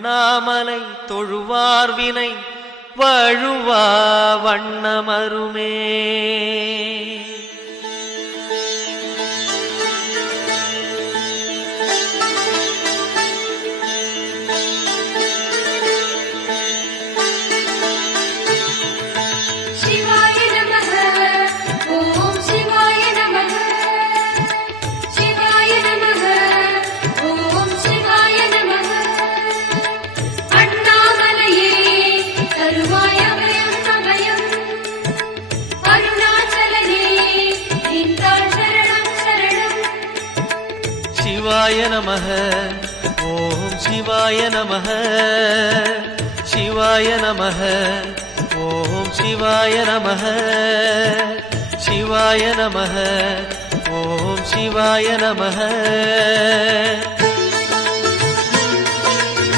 அண்ணாமலை தொழுவார் வினை வழுவா வண்ணமருமே. சிவாய நமः ஓம் சிவாய நமः சிவாய நமः ஓம் சிவாய நமः சிவாய நமः ஓம் சிவாய நமः.